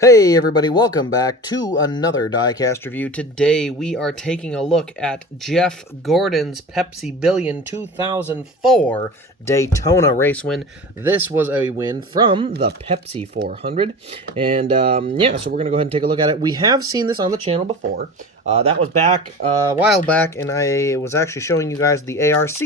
Hey everybody, welcome back to another Diecast review. Today we are taking a look at Jeff Gordon's Pepsi Billion 2004 Daytona race win. This was a win from the Pepsi 400. And yeah, so we're going to go ahead and take a look at it. We have seen this on the channel before. That was back a while back, and I was actually showing you guys the ARC.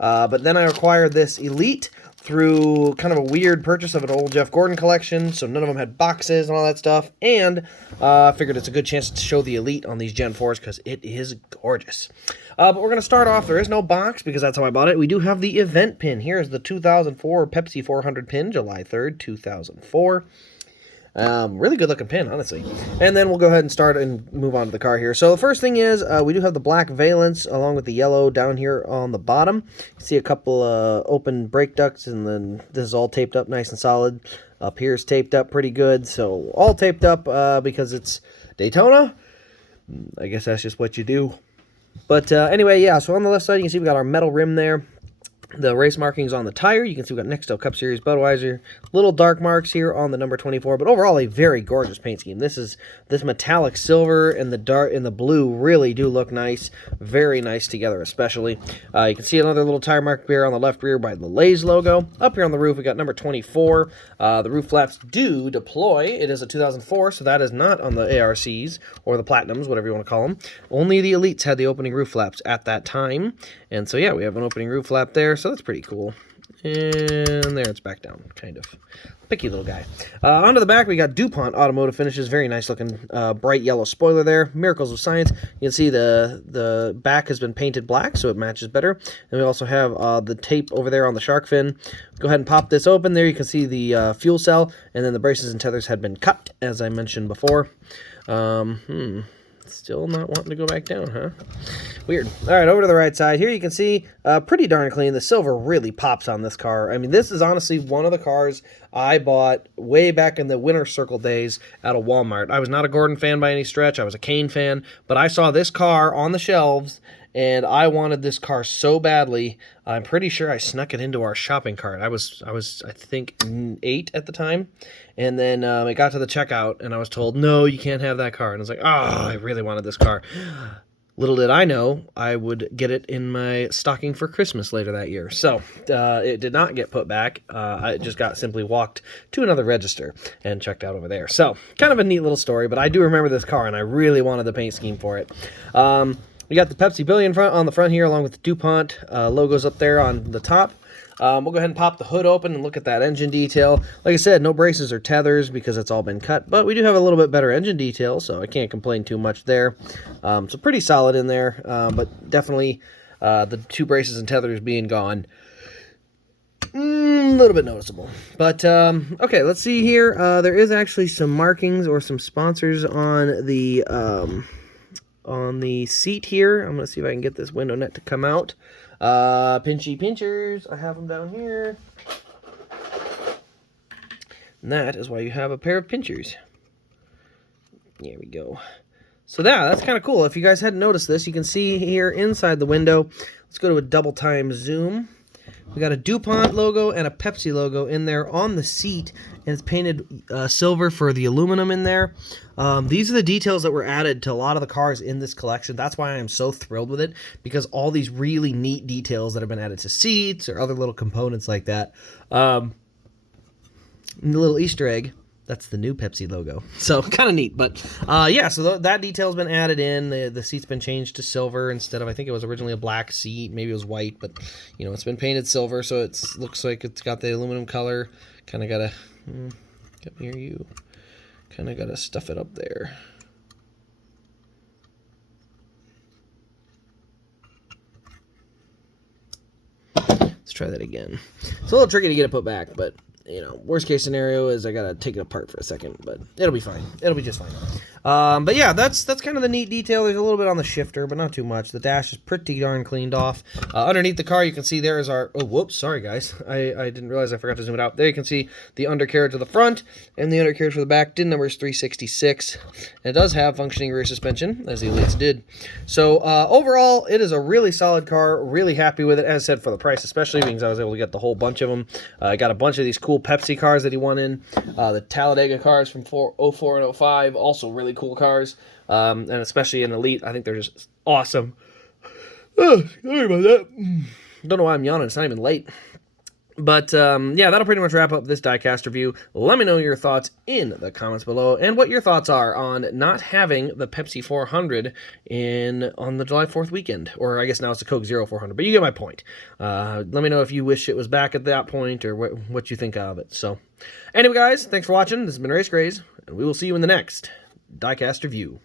But then I acquired this Elite through kind of a weird purchase of an old Jeff Gordon collection, so none of them had boxes and all that stuff, and I figured it's a good chance to show the Elite on these Gen 4s because it is gorgeous. But we're going to start off, there is no box because that's how I bought it. We do have the event pin. Here's the 2004 Pepsi 400 pin, July 3rd, 2004. Really good looking pin, honestly. And then we'll go ahead and start and move on to the car here. So the first thing is we do have the black valence along with the yellow down here on the bottom. You see a couple open brake ducts, and then this is all taped up nice and solid. Up here's taped up pretty good. So all taped up because it's Daytona. I guess that's just what you do. But anyway, yeah, so on the left side you can see we got our metal rim there. The race markings on the tire, you can see we've got Nextel Cup Series Budweiser. Little dark marks here on the number 24, but overall a very gorgeous paint scheme. This metallic silver and the dark and the blue really do look nice. Very nice together, especially. You can see another little tire mark here on the left rear by the Lay's logo. Up here on the roof, we got number 24. The roof flaps do deploy. It is a 2004, so that is not on the ARCs or the Platinums, whatever you want to call them. Only the Elites had the opening roof flaps at that time. And so, yeah, we have an opening roof flap there, so that's pretty cool. And there, it's back down, kind of. Picky little guy. Onto the back, we got DuPont Automotive Finishes. Very nice looking bright yellow spoiler there. Miracles of Science. You can see the back has been painted black, so it matches better. And we also have the tape over there on the shark fin. Go ahead and pop this open. There you can see the fuel cell, and then the braces and tethers had been cut, as I mentioned before. Still not wanting to go back down, huh? Weird. All right, over to the right side. Here you can see pretty darn clean. The silver really pops on this car. I mean, this is honestly one of the cars I bought way back in the Winter Circle days at a Walmart. I was not a Gordon fan by any stretch. I was a Kane fan, but I saw this car on the shelves, and I wanted this car so badly. I'm pretty sure I snuck it into our shopping cart. I was I think 8 at the time, and then it got to the checkout, and I was told, no, you can't have that car. And I was like, oh, I really wanted this car. Little did I know I would get it in my stocking for Christmas later that year. So it did not get put back. I just got simply walked to another register and checked out over there. So kind of a neat little story, but I do remember this car, and I really wanted the paint scheme for it. We got the Pepsi Billion on the front here, along with the DuPont logos up there on the top. We'll go ahead and pop the hood open and look at that engine detail. Like I said, no braces or tethers because it's all been cut, but we do have a little bit better engine detail, so I can't complain too much there. So pretty solid in there, but definitely the 2 braces and tethers being gone, a little bit noticeable. But okay, let's see here. There is actually some markings or some sponsors on the seat here. I'm going to see if I can get this window net to come out. Pinchy pinchers. I have them down here. And that is why you have a pair of pinchers. There we go. So that's kind of cool. If you guys hadn't noticed this, you can see here inside the window. Let's go to a double time zoom. We got a DuPont logo and a Pepsi logo in there on the seat, and it's painted silver for the aluminum in there. These are the details that were added to a lot of the cars in this collection. That's why I am so thrilled with it, because all these really neat details that have been added to seats or other little components like that. And the little Easter egg, that's the new Pepsi logo. So kind of neat, but yeah, so that detail's been added in. The seat's been changed to silver instead of, I think it was originally a black seat, maybe it was white, but you know, it's been painted silver, so it looks like it's got the aluminum color. Kind of gotta get near you. Kind of gotta stuff it up there. Let's try that again. It's a little tricky to get it put back, but you know, worst case scenario is I gotta take it apart for a second, but it'll be fine. It'll be just fine. But yeah, that's kind of the neat detail. There's a little bit on the shifter, but not too much. The dash is pretty darn cleaned off. Underneath the car, you can see there is our... Oh, whoops, sorry, guys. I didn't realize I forgot to zoom it out. There you can see the undercarriage of the front and the undercarriage for the back. DIN number is 366. And it does have functioning rear suspension, as the Elites did. So, overall, it is a really solid car. Really happy with it, as I said, for the price, especially because I was able to get the whole bunch of them. I got a bunch of these cool cool Pepsi cars that he won in. The Talladega cars from 04 and 05, also really cool cars. And especially in Elite, I think they're just awesome. Oh, sorry about that. Don't know why I'm yawning. It's not even late. But, yeah, that'll pretty much wrap up this diecast review. Let me know your thoughts in the comments below, and what your thoughts are on not having the Pepsi 400 on the July 4th weekend. Or I guess now it's the Coke Zero 400, but you get my point. Let me know if you wish it was back at that point, or what you think of it. So, anyway, guys, thanks for watching. This has been Race Grays, and we will see you in the next diecast review.